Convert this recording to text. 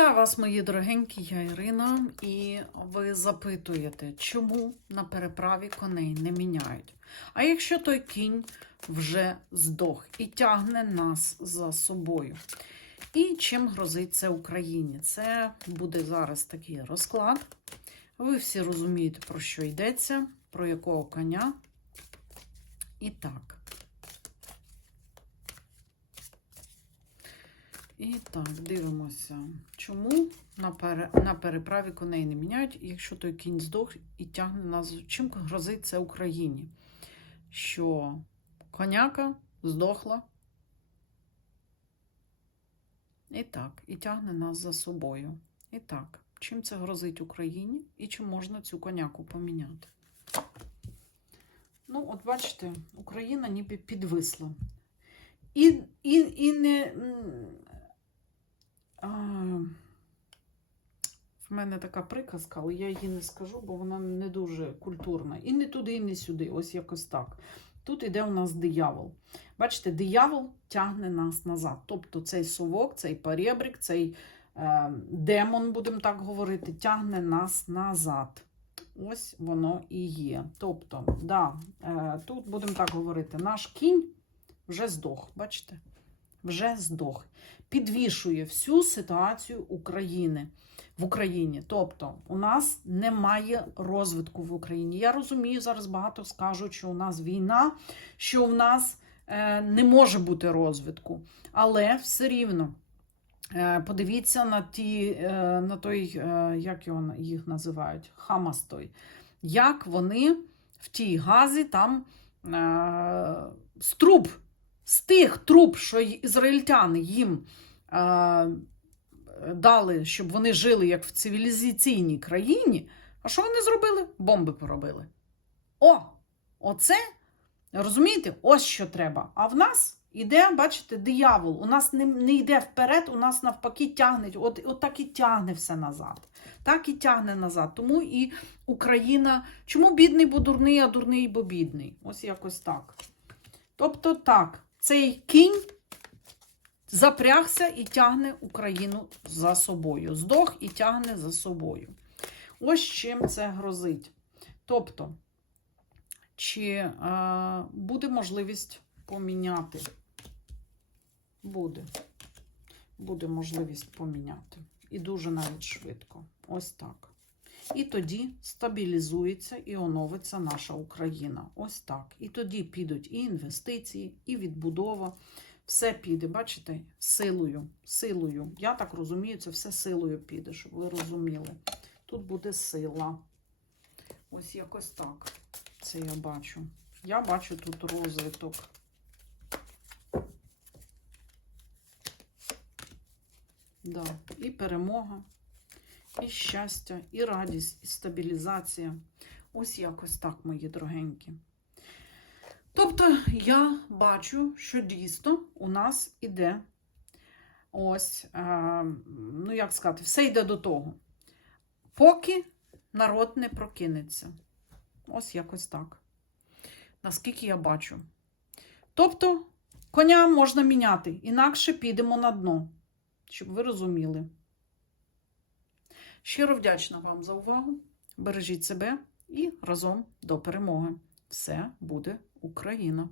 Вітаю вас, мої дорогенькі, я Ірина, і ви запитуєте, чому на переправі коней не міняють? А якщо той кінь вже здох і тягне нас за собою? І чим грозить це Україні? Це буде зараз такий розклад. Ви всі розумієте, про що йдеться, про якого коня. І так. І так, дивимося, чому на, пере, на переправі коней не міняють, якщо той кінь здох і тягне нас. Чим грозить це Україні? Що коняка здохла. І так, і тягне нас за собою. І так, чим це грозить Україні і чи можна цю коняку поміняти? Ну, от бачите, Україна ніби підвисла. І, і, і не. В мене така приказка, але я її не скажу, бо вона не дуже культурна. І не туди, і не сюди. Ось якось так. Тут іде у нас диявол. Бачите, диявол тягне нас назад. Тобто цей совок, цей перебрік, цей е, демон, будемо так говорити, тягне нас назад. Ось воно і є. Тобто, да, е, тут будемо так говорити, наш кінь вже здох. Бачите? Вже здох. Підвішує всю ситуацію України в Україні. Тобто, у нас немає розвитку в Україні. Я розумію, зараз багато скажуть, що у нас війна, що у нас е, не може бути розвитку. Але все рівно. Е, Подивіться на ті, е, на той, як його їх називають, Хамас той, як вони в тій газі там е, з тих труб, що ізраїльтяни їм е, дали, щоб вони жили як в цивілізаційній країні. А що вони зробили? Бомби поробили. О! Оце, розумієте, ось що треба. А в нас іде, бачите, диявол. У нас не, не йде вперед, у нас навпаки тягне. От, от так і тягне все назад. Так і тягне назад. Тому і Україна. Чому бідний, бо дурний, а дурний, бо бідний? Ось якось так. Тобто, так, цей кінь запрягся і тягне Україну за собою. Здох і тягне за собою. Ось чим це грозить. Тобто, чи е, буде можливість поміняти? Буде. Буде можливість поміняти. І дуже навіть швидко. Ось так. І тоді стабілізується і оновиться наша Україна. Ось так. І тоді підуть і інвестиції, і відбудова. Все піде, бачите, силою. Силою. Я так розумію, це все силою піде, щоб ви розуміли. Тут буде сила. Ось якось так. Це я бачу. Я бачу тут розвиток. Да. І перемога, і щастя, і радість, і стабілізація. Ось якось так, мої дорогенькі. Тобто я бачу, що дійсно у нас іде ось, е, ну як сказати, все йде до того. Поки народ не прокинеться. Ось якось так. Наскільки я бачу. Тобто, коня можна міняти, інакше підемо на дно, щоб ви розуміли. Щиро вдячна вам за увагу. Бережіть себе і разом до перемоги. Все буде Україна!